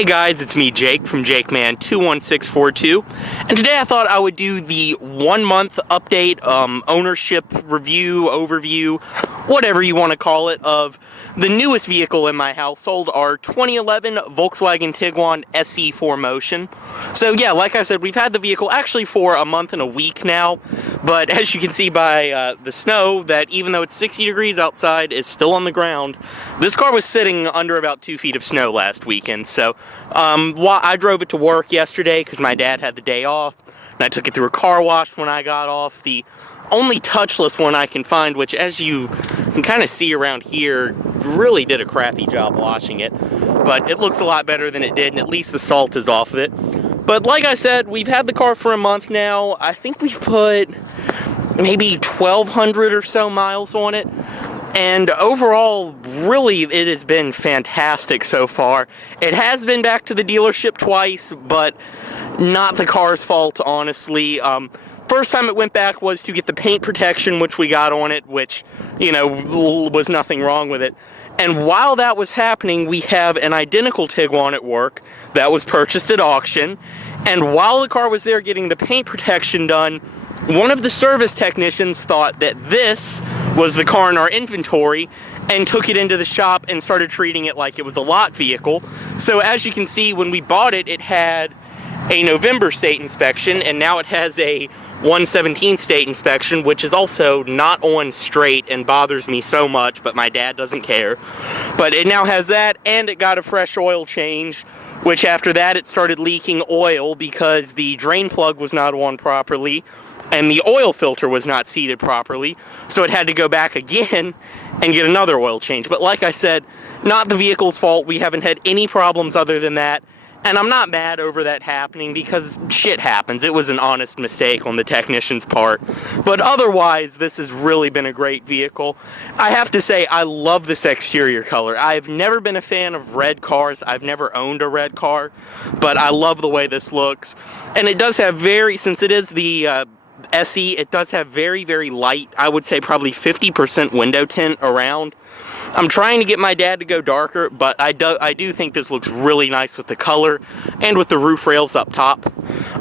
Hey guys, it's me Jake from JakeMan21642, and today I thought I would do the 1 month update, ownership review, overview, whatever you want to call it, of the newest vehicle in my household, our 2011 Volkswagen Tiguan SE 4Motion. So yeah, like I said, we've had the vehicle actually for a month and a week now, but as you can see by the snow, that even though it's 60 degrees outside, is still on the ground. This car was sitting under about 2 feet of snow last weekend, so I drove it to work yesterday because my dad had the day off, and I took it through a car wash when I got off. The only touchless one I can find, which as you can kind of see around here, really did a crappy job washing it, but it looks a lot better than it did, and at least the salt is off of it. But like I said, we've had the car for a month now. I think we've put maybe 1,200 or so miles on it, and overall, really, it has been fantastic so far. It has been back to the dealership twice, but not the car's fault, honestly. First time it went back was to get the paint protection, which we got on it, which, you know, was nothing wrong with it. And while that was happening, we have an identical Tiguan at work that was purchased at auction. And while the car was there getting the paint protection done, one of the service technicians thought that this was the car in our inventory and took it into the shop and started treating it like it was a lot vehicle. So as you can see, when we bought it, it had a November state inspection, and now it has a 1/17 state inspection, which is also not on straight and bothers me so much, but my dad doesn't care. But it now has that, and it got a fresh oil change, which after that it started leaking oil because the drain plug was not on properly and the oil filter was not seated properly, so it had to go back again and get another oil change. But like I said, not the vehicle's fault. We haven't had any problems other than that. And I'm not mad over that happening because shit happens. It was an honest mistake on the technician's part. But otherwise, this has really been a great vehicle. I have to say, I love this exterior color. I've never been a fan of red cars. I've never owned a red car. But I love the way this looks. And it does have since it is the SE, it does have very, very light, I would say probably 50% window tint around. I'm trying to get my dad to go darker, but I do think this looks really nice with the color and with the roof rails up top.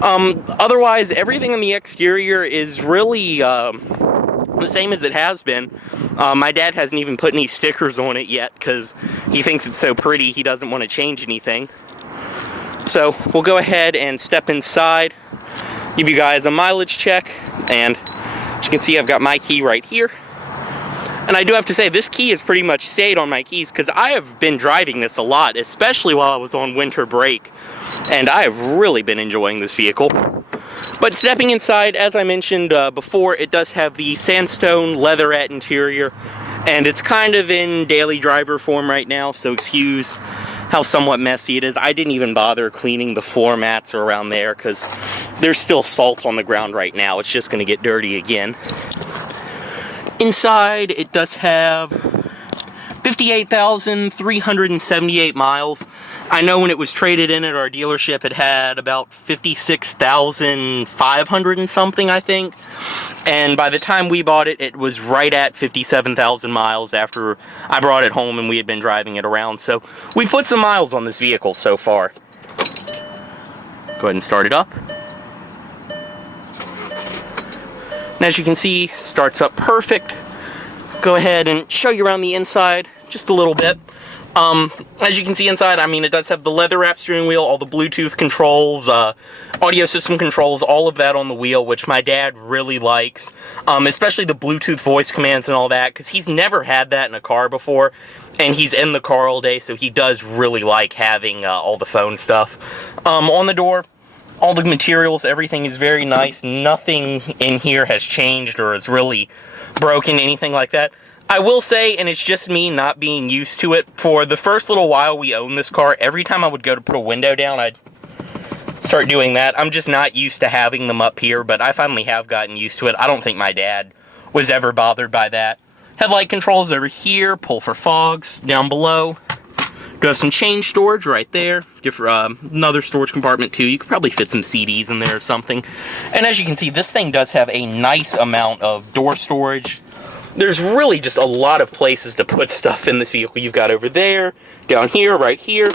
Otherwise, everything in the exterior is really the same as it has been. My dad hasn't even put any stickers on it yet because he thinks it's so pretty he doesn't want to change anything. So we'll go ahead and step inside, give you guys a mileage check, and as you can see, I've got my key right here. And I do have to say, this key has pretty much stayed on my keys because I have been driving this a lot, especially while I was on winter break, and I have really been enjoying this vehicle. But stepping inside, as I mentioned before, it does have the sandstone leatherette interior, and it's kind of in daily driver form right now, so excuse how somewhat messy it is. I didn't even bother cleaning the floor mats around there because there's still salt on the ground right now. It's just going to get dirty again. Inside, it does have 58,378 miles. I know when it was traded in at our dealership, it had about 56,500 and something, I think. And by the time we bought it, it was right at 57,000 miles after I brought it home and we had been driving it around. So we put some miles on this vehicle so far. Go ahead and start it up. And as you can see, starts up perfect. Go ahead and show you around the inside just a little bit. As you can see inside, I mean, it does have the leather wrap steering wheel, all the Bluetooth controls, audio system controls, all of that on the wheel, which my dad really likes, especially the Bluetooth voice commands and all that, because he's never had that in a car before, and he's in the car all day, so he does really like having all the phone stuff. On the door, all the materials, everything is very nice. Nothing in here has changed or is really broken, anything like that. I will say, and it's just me not being used to it, for the first little while we owned this car, every time I would go to put a window down, I'd start doing that. I'm just not used to having them up here, but I finally have gotten used to it. I don't think my dad was ever bothered by that. Headlight controls over here, pull for fogs down below. Do have some chain storage right there. Another storage compartment too. You could probably fit some CDs in there or something. And as you can see, this thing does have a nice amount of door storage. There's really just a lot of places to put stuff in this vehicle. You've got over there, down here, right here.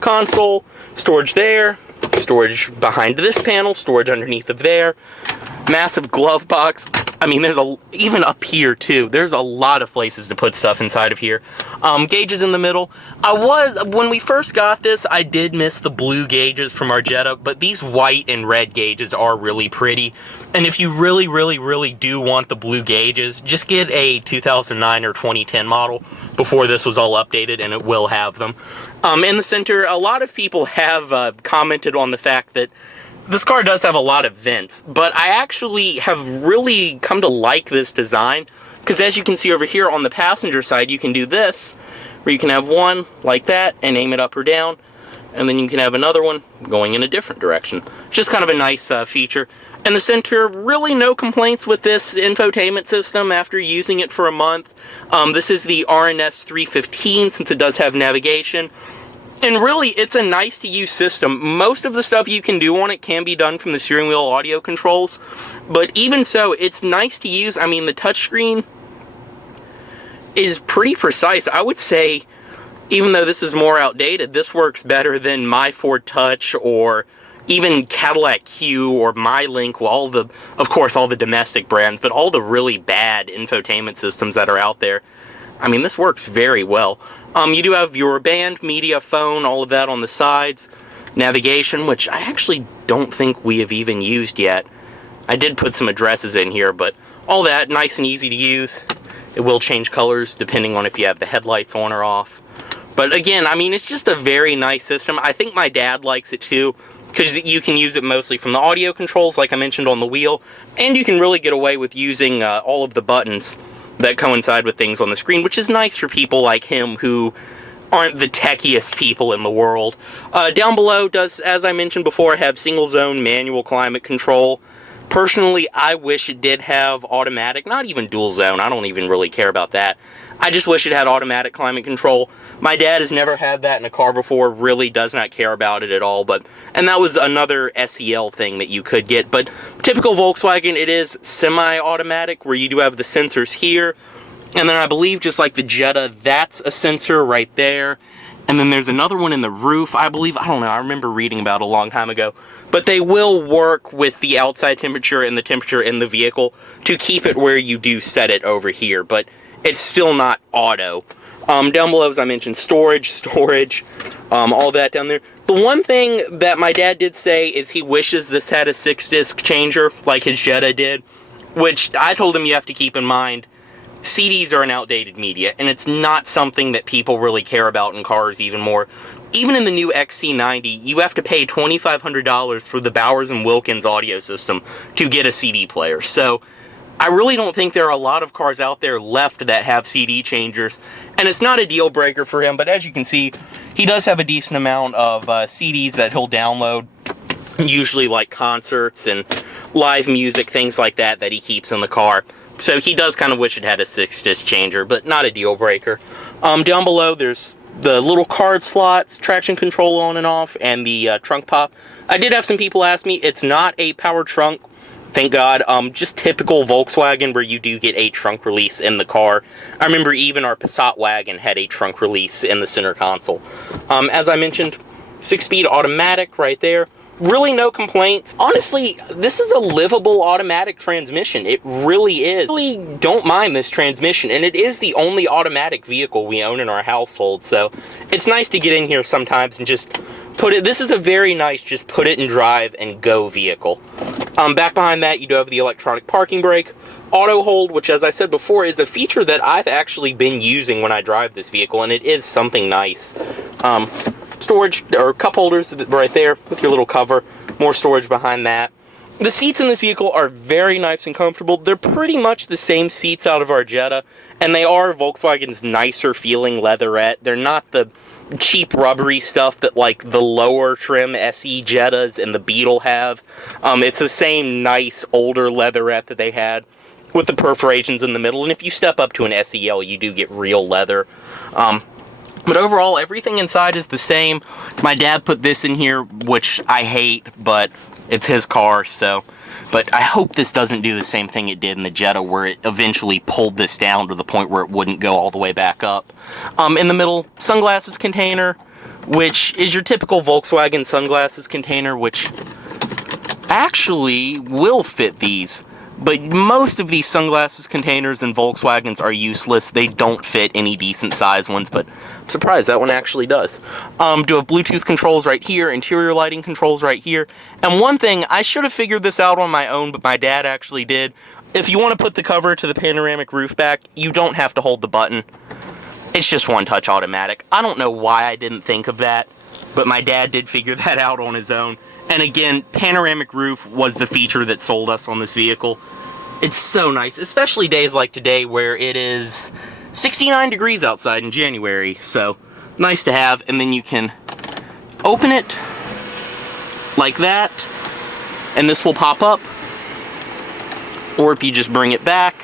console, storage there, storage behind this panel, storage underneath of there, massive glove box. I mean, even up here too, there's a lot of places to put stuff inside of here. Gauges in the middle. When we first got this, I did miss the blue gauges from our Jetta, but these white and red gauges are really pretty. And if you really, really, really do want the blue gauges, just get a 2009 or 2010 model before this was all updated, and it will have them. In the center, a lot of people have commented on the fact that this car does have a lot of vents, but I actually have really come to like this design, because as you can see over here on the passenger side, you can do this, where you can have one like that and aim it up or down, and then you can have another one going in a different direction. Just kind of a nice feature. In the center, really no complaints with this infotainment system after using it for a month. This is the RNS 315, since it does have navigation. And really, it's a nice to use system. Most of the stuff you can do on it can be done from the steering wheel audio controls. But even so, it's nice to use. I mean, the touchscreen is pretty precise. I would say, even though this is more outdated, this works better than my Ford Touch or even Cadillac Q or MyLink, well, of course, all the domestic brands, but all the really bad infotainment systems that are out there. I mean, this works very well. You do have your band, media, phone, all of that on the sides. Navigation, which I actually don't think we have even used yet. I did put some addresses in here, but all that nice and easy to use. It will change colors depending on if you have the headlights on or off. But again, I mean, it's just a very nice system. I think my dad likes it too, because you can use it mostly from the audio controls, like I mentioned, on the wheel, and you can really get away with using all of the buttons that coincide with things on the screen, which is nice for people like him who aren't the techiest people in the world. Down below does, as I mentioned before, have single zone manual climate control. Personally, I wish it did have automatic, not even dual zone. I don't even really care about that. I just wish it had automatic climate control. My dad has never had that in a car before, really does not care about it at all, and that was another SEL thing that you could get. But typical Volkswagen, it is semi-automatic, where you do have the sensors here, and then I believe just like the Jetta, that's a sensor right there, and then there's another one in the roof, I believe. I don't know, I remember reading about it a long time ago. But they will work with the outside temperature and the temperature in the vehicle to keep it where you do set it over here, but it's still not auto. Down below, as I mentioned, storage, all that down there. The one thing that my dad did say is he wishes this had a 6-disc changer, like his Jetta did, which I told him you have to keep in mind. CDs are an outdated media, and it's not something that people really care about in cars even more. Even in the new XC90, you have to pay $2,500 for the Bowers & Wilkins audio system to get a CD player. So I really don't think there are a lot of cars out there left that have CD changers, and it's not a deal breaker for him, but as you can see, he does have a decent amount of CDs that he'll download, usually like concerts and live music, things like that he keeps in the car. So he does kind of wish it had a 6-disc changer, but not a deal breaker. Down below, there's the little card slots, traction control on and off, and the trunk pop. I did have some people ask me, it's not a power trunk, thank God. Just typical Volkswagen, where you do get a trunk release in the car. I remember even our Passat wagon had a trunk release in the center console. As I mentioned, 6-speed automatic right there. Really no complaints. Honestly, this is a livable automatic transmission. It really is. I really don't mind this transmission, and it is the only automatic vehicle we own in our household, so it's nice to get in here sometimes and just put it. This is a very nice just put it in drive and go vehicle. Back behind that, you do have the electronic parking brake. Auto hold, which, as I said before, is a feature that I've actually been using when I drive this vehicle, and it is something nice. Storage, or cup holders right there with your little cover. More storage behind that. The seats in this vehicle are very nice and comfortable. They're pretty much the same seats out of our Jetta, and they are Volkswagen's nicer feeling leatherette. They're not the cheap rubbery stuff that like the lower trim SE Jettas and the Beetle have. It's the same nice older leatherette that they had with the perforations in the middle, and if you step up to an SEL, you do get real leather. But overall, everything inside is the same. My dad put this in here, which I hate, but it's his car, so. But I hope this doesn't do the same thing it did in the Jetta, where it eventually pulled this down to the point where it wouldn't go all the way back up. In the middle, sunglasses container, which is your typical Volkswagen sunglasses container, which actually will fit these. But most of these sunglasses containers in Volkswagens are useless. They don't fit any decent size ones, but I'm surprised that one actually does. Do have Bluetooth controls right here, interior lighting controls right here. And one thing, I should have figured this out on my own, but my dad actually did. If you want to put the cover to the panoramic roof back, you don't have to hold the button. It's just one touch automatic. I don't know why I didn't think of that, but my dad did figure that out on his own. And again, panoramic roof was the feature that sold us on this vehicle. It's so nice, especially days like today where it is 69 degrees outside in January. So, nice to have. And then you can open it like that, and this will pop up. Or if you just bring it back,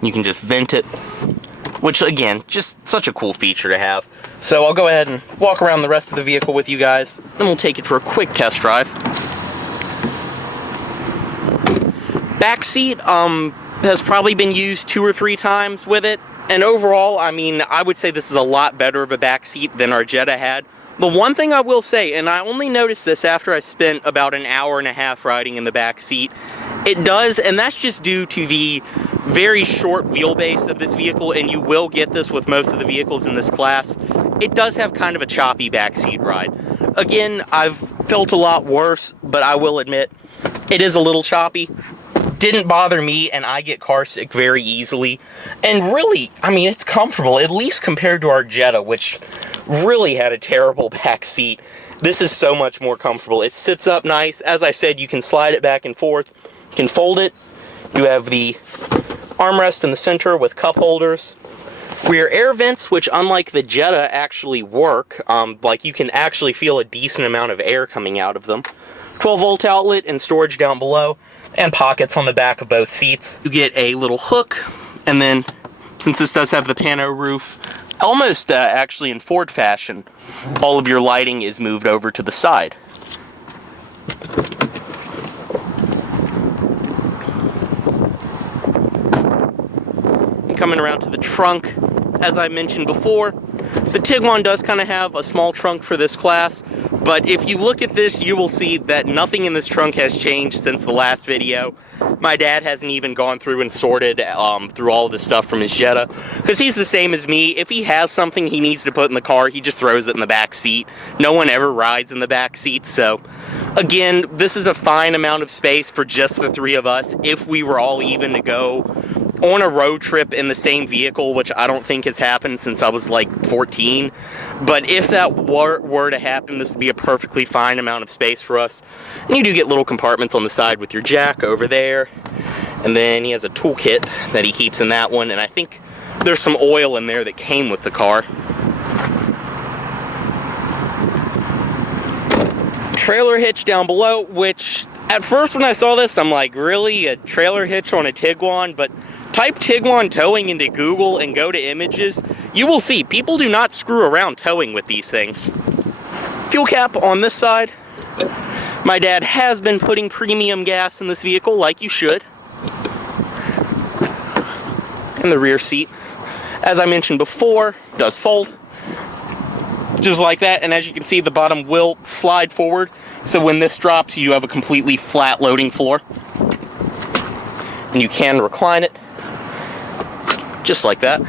you can just vent it. Which, again, just such a cool feature to have. So I'll go ahead and walk around the rest of the vehicle with you guys, then we'll take it for a quick test drive. Back seat has probably been used 2 or 3 times with it, and overall, I mean, I would say this is a lot better of a back seat than our Jetta had. The one thing I will say, and I only noticed this after I spent about an hour and a half riding in the back seat, it does, and that's just due to the very short wheelbase of this vehicle, and you will get this with most of the vehicles in this class. It does have kind of a choppy backseat ride. Again, I've felt a lot worse, but I will admit, it is a little choppy. Didn't bother me, and I get car sick very easily. And really, I mean, it's comfortable, at least compared to our Jetta, which really had a terrible back seat. This is so much more comfortable. It sits up nice. As I said, you can slide it back and forth. You can fold it. You have the armrest in the center with cup holders. Rear air vents, which unlike the Jetta actually work. Like you can actually feel a decent amount of air coming out of them. 12-volt outlet and storage down below. And pockets on the back of both seats. You get a little hook, and then since this does have the pano roof, almost actually in Ford fashion, all of your lighting is moved over to the side. And coming around to the trunk, as I mentioned before, the Tiguan does kind of have a small trunk for this class, but if you look at this, you will see that nothing in this trunk has changed since the last video. My dad hasn't even gone through and sorted through all of the stuff from his Jetta, because he's the same as me. If he has something he needs to put in the car, he just throws it in the back seat. No one ever rides in the back seat, so again, this is a fine amount of space for just the 3 of us if we were all even to go on a road trip in the same vehicle, which I don't think has happened since I was like 14. But if that were to happen, this would be a perfectly fine amount of space for us. And you do get little compartments on the side with your jack over there. And then he has a toolkit that he keeps in that one. And I think there's some oil in there that came with the car. Trailer hitch down below, which at first when I saw this, I'm like, really? A trailer hitch on a Tiguan? But type Tiguan towing into Google and go to images. You will see people do not screw around towing with these things. Fuel cap on this side. My dad has been putting premium gas in this vehicle, like you should. And the rear seat, as I mentioned before, does fold. Just like that, and as you can see, the bottom will slide forward. So when this drops, you have a completely flat loading floor. And you can recline it. Just like that.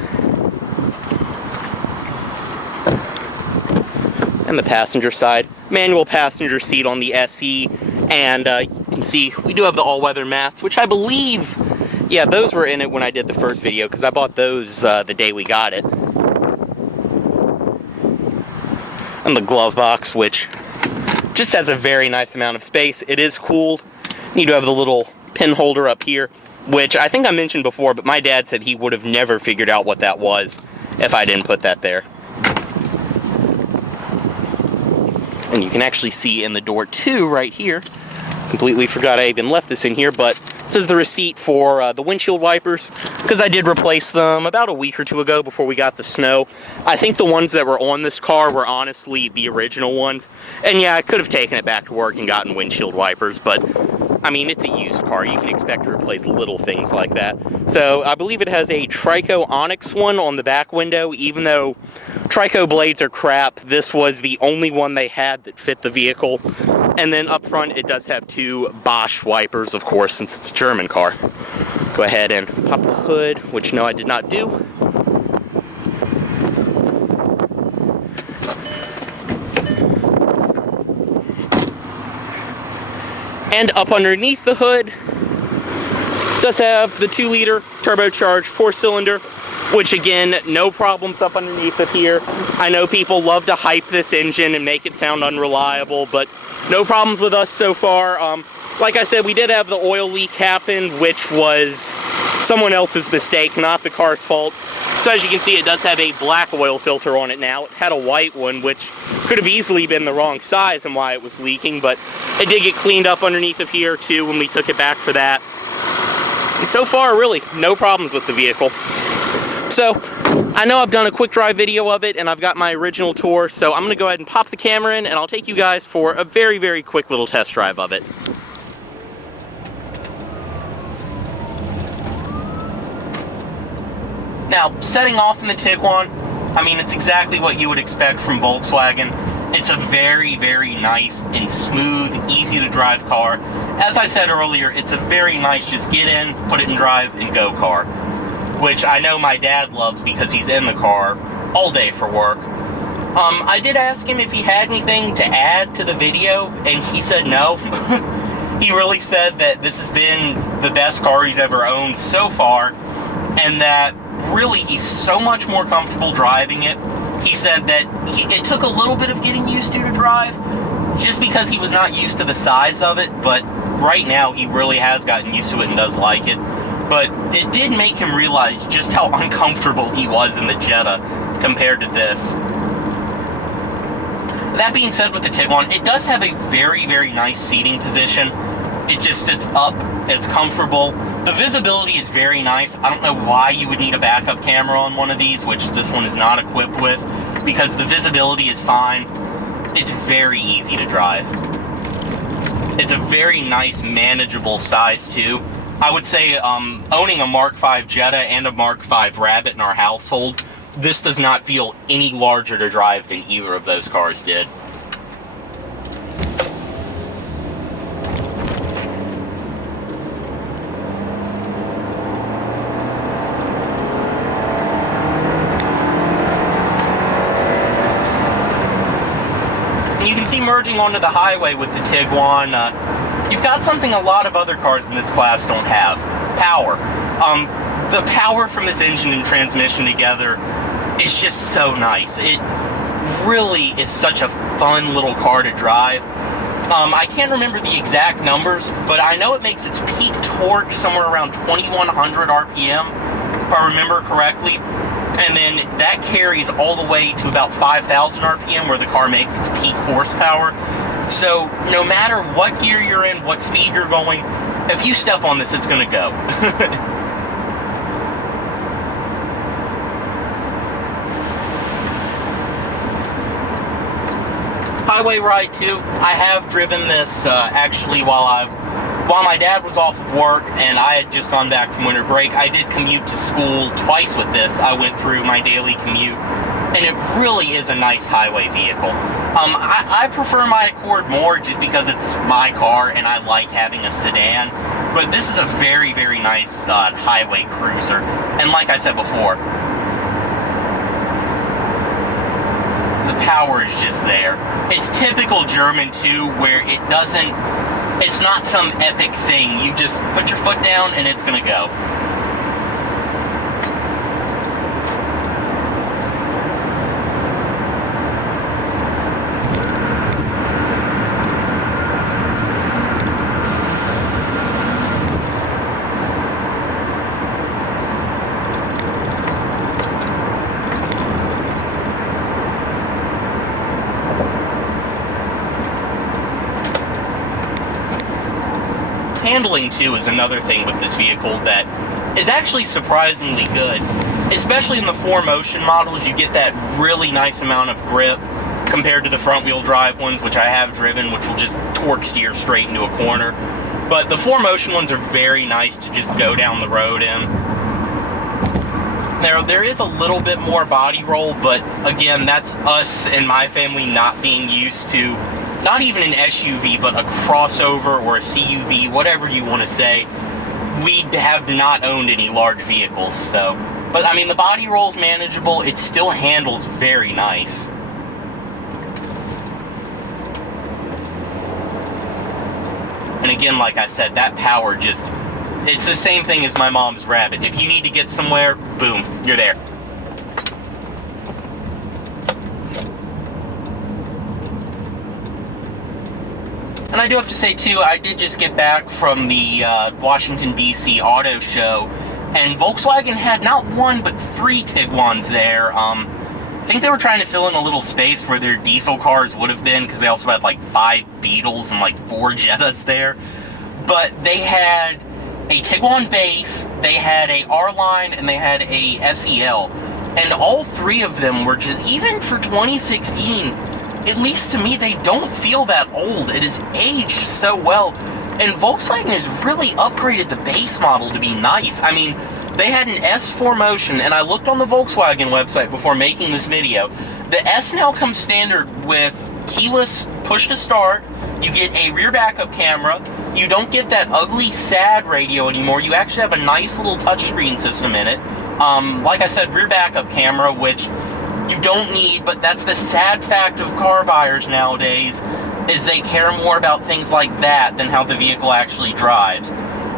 And the passenger side, manual passenger seat on the SE, and you can see we do have the all-weather mats, which I believe, yeah, those were in it when I did the first video, because I bought those the day we got it. And the glove box, which just has a very nice amount of space. It is cooled. You do have the little pin holder up here, which I think I mentioned before, but my dad said he would have never figured out what that was if I didn't put that there. And you can actually see in the door too, right here. Completely forgot I even left this in here, but this is the receipt for the windshield wipers, because I did replace them about a week or 2 ago before we got the snow. I think the ones that were on this car were honestly the original ones. And yeah, I could have taken it back to work and gotten windshield wipers, but I mean, it's a used car. You can expect to replace little things like that. So I believe it has a Trico Onyx one on the back window. Even though Trico blades are crap, this was the only one they had that fit the vehicle. And then up front, it does have 2 Bosch wipers, of course, since it's a German car. Go ahead and pop the hood, which no, I did not do. And up underneath the hood, does have the 2-liter turbocharged 4-cylinder, which again, no problems up underneath of here. I know people love to hype this engine and make it sound unreliable, but no problems with us so far. Like I said, we did have the oil leak happen, which was someone else's mistake, not the car's fault. So as you can see, it does have a black oil filter on it now. It had a white one, which could have easily been the wrong size and why it was leaking, but it did get cleaned up underneath of here too when we took it back for that. And so far, really, no problems with the vehicle. So, I know I've done a quick drive video of it and I've got my original tour, so I'm going to go ahead and pop the camera in and I'll take you guys for a very, very quick little test drive of it. Now, setting off in the Tiguan, I mean, it's exactly what you would expect from Volkswagen. It's a very, very nice and smooth, easy to drive car. As I said earlier, it's a very nice just get in, put it in drive, and go car. Which I know my dad loves because he's in the car all day for work. I did ask him if he had anything to add to the video, and he said no. He really said that this has been the best car he's ever owned so far, and that really he's so much more comfortable driving it. He said that it took a little bit of getting used to drive, just because he was not used to the size of it, but right now he really has gotten used to it and does like it. But it did make him realize just how uncomfortable he was in the Jetta compared to this. That being said, with the Tiguan, it does have a very, very nice seating position. It just sits up, it's comfortable. The visibility is very nice. I don't know why you would need a backup camera on one of these, which this one is not equipped with, because the visibility is fine. It's very easy to drive. It's a very nice, manageable size too. I would say owning a Mark V Jetta and a Mark V Rabbit in our household, this does not feel any larger to drive than either of those cars did. And you can see merging onto the highway with the Tiguan, you've got something a lot of other cars in this class don't have. Power. The power from this engine and transmission together is just so nice. It really is such a fun little car to drive. I can't remember the exact numbers, but I know it makes its peak torque somewhere around 2100 RPM, if I remember correctly. And then that carries all the way to about 5000 RPM where the car makes its peak horsepower. So no matter what gear you're in, what speed you're going, if you step on this, it's going to go. Highway ride too. I have driven this actually while my dad was off of work and I had just gone back from winter break. I did commute to school twice with this. I went through my daily commute, and it really is a nice highway vehicle. I prefer my Accord more just because it's my car and I like having a sedan, but this is a very, very nice highway cruiser. And like I said before, the power is just there. It's typical German too, where it's not some epic thing. You just put your foot down and it's gonna go. Handling too is another thing with this vehicle that is actually surprisingly good. Especially in the 4Motion models, you get that really nice amount of grip. compared to the front-wheel drive ones, which I have driven, which will just torque steer straight into a corner. But the 4Motion ones are very nice to just go down the road in. Now, there is a little bit more body roll, but again, that's us and my family not being used to, not even an SUV, but a crossover or a CUV, whatever you want to say. We have not owned any large vehicles, so. But, I mean, the body roll's manageable. It still handles very nice. And again, like I said, that power just, it's the same thing as my mom's Rabbit. If you need to get somewhere, boom, you're there. And I do have to say, too, I did just get back from the Washington, D.C. auto show, and Volkswagen had not one, but 3 Tiguans there. I think they were trying to fill in a little space where their diesel cars would have been, because they also had like 5 Beetles and like 4 Jettas there. But they had a Tiguan base, they had a R-Line, and they had a SEL. And all 3 of them were just, even for 2016, at least to me, they don't feel that old. It has aged so well. And Volkswagen has really upgraded the base model to be nice. I mean, they had an S4Motion, and I looked on the Volkswagen website before making this video. The S now comes standard with keyless push to start. You get a rear backup camera. You don't get that ugly, sad radio anymore. You actually have a nice little touchscreen system in it. Like I said, rear backup camera, which you don't need, but that's the sad fact of car buyers nowadays, is they care more about things like that than how the vehicle actually drives.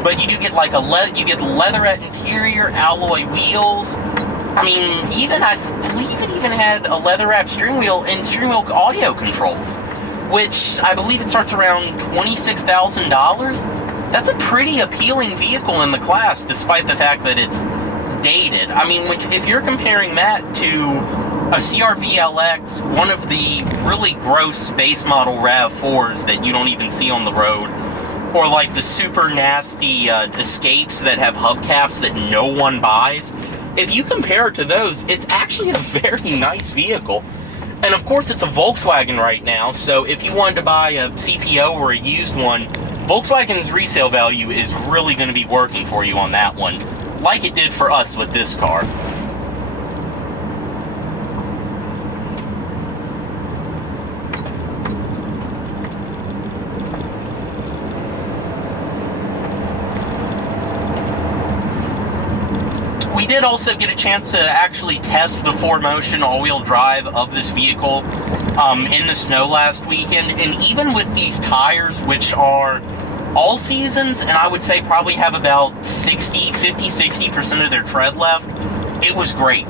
But you do get like you get leatherette interior, alloy wheels. I mean, I believe it even had a leather-wrapped steering wheel and steering wheel audio controls, which I believe it starts around $26,000. That's a pretty appealing vehicle in the class, despite the fact that it's dated. I mean, if you're comparing that to a CR-V LX, one of the really gross base model RAV4s that you don't even see on the road, or like the super nasty Escapes that have hubcaps that no one buys, if you compare it to those, it's actually a very nice vehicle. And of course, it's a Volkswagen right now, so if you wanted to buy a CPO or a used one, Volkswagen's resale value is really going to be working for you on that one, like it did for us with this car. We did also get a chance to actually test the 4Motion all-wheel drive of this vehicle in the snow last weekend, and even with these tires, which are all seasons, and I would say probably have about 50-60% of their tread left, it was great.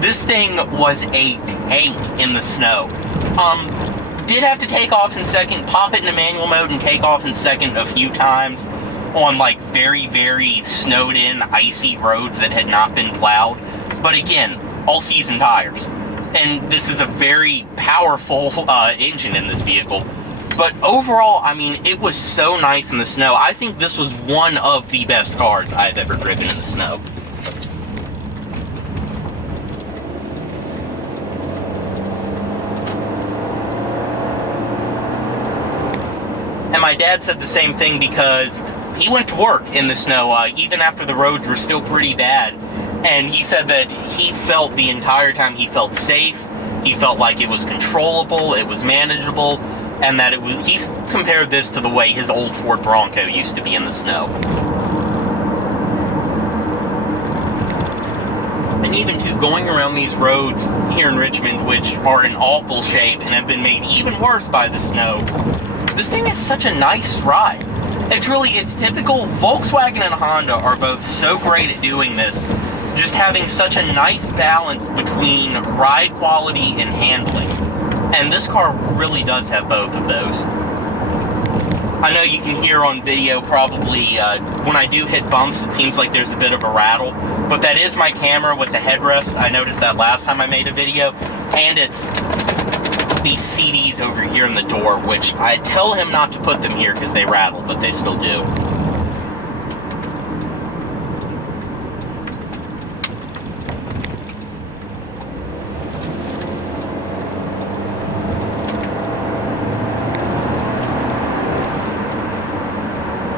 This thing was a tank in the snow. Did have to take off in second, pop it into manual mode and take off in second a few times on like very, very snowed in, icy roads that had not been plowed. But again, all season tires. And this is a very powerful engine in this vehicle. But overall, I mean, it was so nice in the snow. I think this was one of the best cars I've ever driven in the snow. And my dad said the same thing because he went to work in the snow, even after the roads were still pretty bad. And he said that he felt the entire time he felt safe, he felt like it was controllable, it was manageable, and that he compared this to the way his old Ford Bronco used to be in the snow. And even too, going around these roads here in Richmond, which are in awful shape and have been made even worse by the snow, this thing is such a nice ride. It's typical. Volkswagen and Honda are both so great at doing this, just having such a nice balance between ride quality and handling. And this car really does have both of those. I know you can hear on video probably when I do hit bumps, it seems like there's a bit of a rattle, but that is my camera with the headrest. I noticed that last time I made a video, and it's these CDs over here in the door, which I tell him not to put them here because they rattle, but they still do.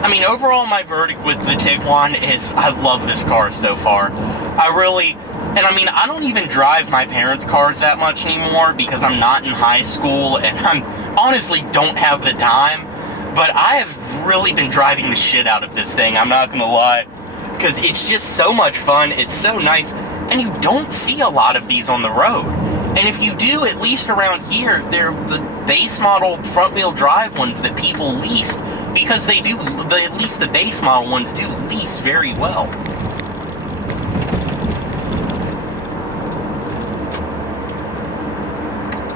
I mean, overall, my verdict with the Tiguan is I love this car so far. And I mean, I don't even drive my parents' cars that much anymore because I'm not in high school and I'm honestly don't have the time. But I have really been driving the shit out of this thing, I'm not gonna lie. Because it's just so much fun, it's so nice, and you don't see a lot of these on the road. And if you do, at least around here, they're the base model front-wheel drive ones that people lease, because they do, at least the base model ones do lease very well.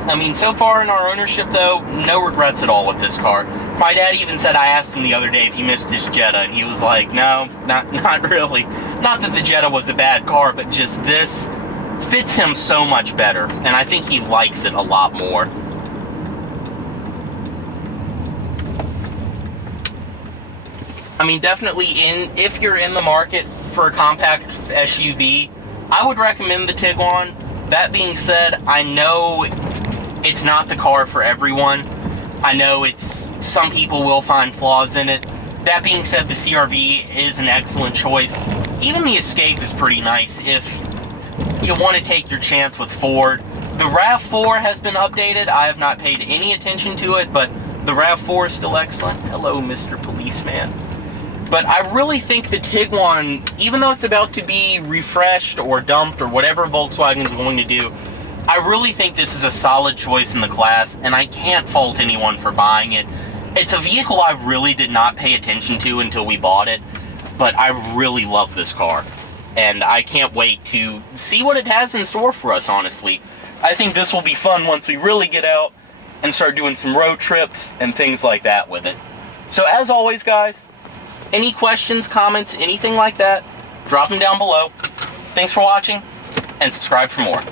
I mean, so far in our ownership, though, no regrets at all with this car. My dad even said, I asked him the other day if he missed his Jetta, and he was like, no, not really. Not that the Jetta was a bad car, but just this fits him so much better, and I think he likes it a lot more. I mean, definitely if you're in the market for a compact SUV, I would recommend the Tiguan. That being said, I know it's not the car for everyone. I know some people will find flaws in it. That being said, the CR-V is an excellent choice. Even the Escape is pretty nice if you want to take your chance with Ford. The RAV4 has been updated. I have not paid any attention to it, but the RAV4 is still excellent. Hello, Mr. Policeman. But I really think the Tiguan, even though it's about to be refreshed or dumped or whatever Volkswagen is going to do, I really think this is a solid choice in the class, and I can't fault anyone for buying it. It's a vehicle I really did not pay attention to until we bought it, but I really love this car, and I can't wait to see what it has in store for us, honestly. I think this will be fun once we really get out and start doing some road trips and things like that with it. So as always, guys, any questions, comments, anything like that, drop them down below. Thanks for watching, and subscribe for more.